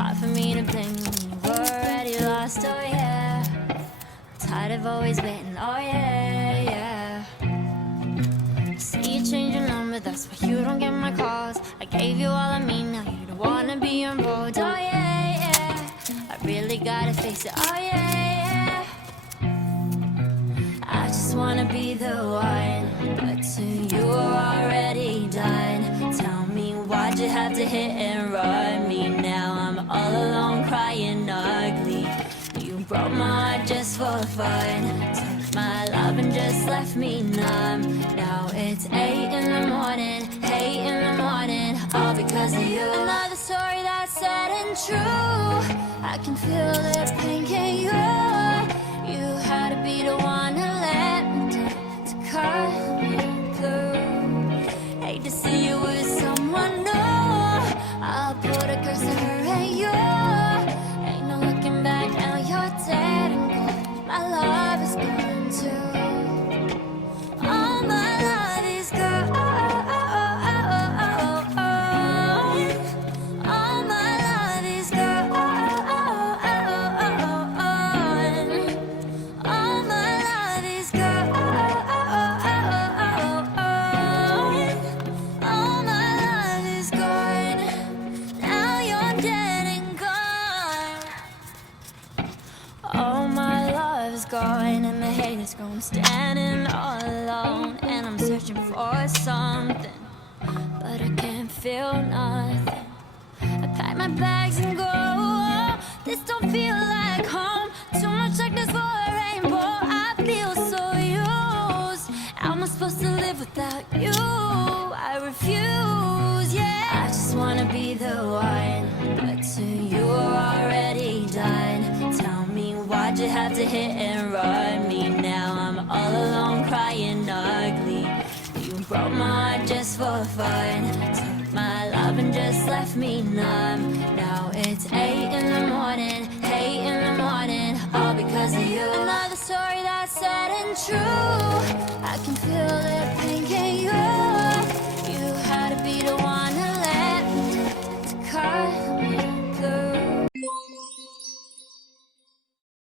hard for me to blame you when you were already lost, oh yeah. Tired of always waiting, oh yeah, yeah. See you change your number, that's why you don't get my calls. I gave you all of me, now you don't wanna be involved, oh yeah, yeah. I really gotta face it, oh yeah, yeah. I just wanna be the one, but to you are already done. Tell me why'd you have to hit and run me? Now I'm all alone crying ugly. You broke my heart just for fun. Took my love and just left me numb. Now it's 8 in the morning, 8 in the morning, all because of you. Another story that's sad and true. I can feel the pain, can you? You had to be the one to let me down, to cut me through. Hate to see you with someone new. I'll put a curse on her and you. Ain't no looking back, now you're dead and gone. My love is gone too. All my love is gone. All my love is gone. All my love is gone. All my love is gone. Now you're dead and gone. All my love is gone and the hate is gone. Standing all alone and I'm searching for something, but I can't feel nothing. I pack my bags and go. This don't feel like home. Too much darkness for a rainbow. I feel so used. How am I supposed to live without you? I refuse, yeah. I just wanna be the one, but to you are already done. Tell me why'd you have to hit and run me? Now I'm all alone crying ugly. You broke my heart just for fun. Took my love and just left me numb. Now it's 8 in the morning, 8 in the morning, all because of you. Another story that's sad and true. I can feel the pain, can you?